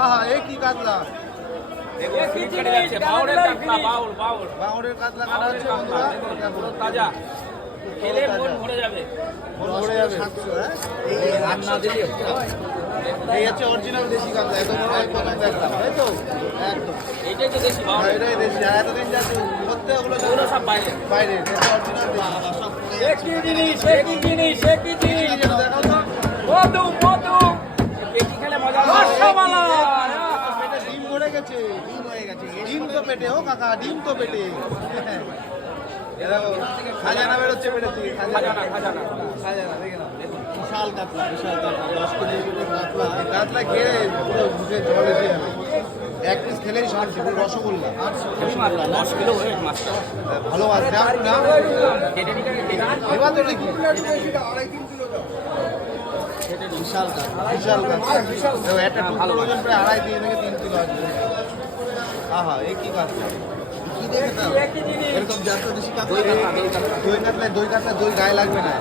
আহা এ কি কাতলা, বাউরের কাতলা কাটা হচ্ছে বন্ধুরা, তাজা খেলে মন ভরে যাবে। মন ভরে যাবে। এই হচ্ছে অরিজিনাল দেশি কাতলা, এত বড় এক প্রথম দেখলাম, তাই তো? একদম এইটাই তো দেশি হ্যাঁ, এটাই দেশি। আর এতদিন যা করতে ওগুলো ওগুলো সব বাইরে। বাইরে, অরিজিনাল দেশি। একই জিনিস, একই জিনিস, একই জিনিস। দেখাও তো। মধু মধু একই খেলে মজা। রসমালাই পেটে ডিম ভরে গেছে, ডিম তো পেটে, ও কাকা ডিম তো পেটে। খাজানা বেরোচ্ছে পেটে থেকে, খাজানা খাজানা। খাজানা দেখে নাও। বিশাল কাতলা, বিশাল কাতলা, 10 কেজি কাতলা। কাতলা খেয়ে পুরো মুখে জল এসে যাবে। এক পিস খেলেই শান্তি, পুরো রসগোল্লা। 10 কিলো ওয়েট মাছটা। ভালো মাছ, দাম দাম এবার তো নাকি বিশাল কাতলা, বিশাল কাতলা। দেখো, একটা টুকরো ওজন প্রায় 2.5 থেকে 3 কিলো আসবে। আহা এ কি কাতলা, কি দেখে দাও, এরকম জাতীয় দেশি কাতলা। দই কাতলা, দই গায়ে লাগবে না।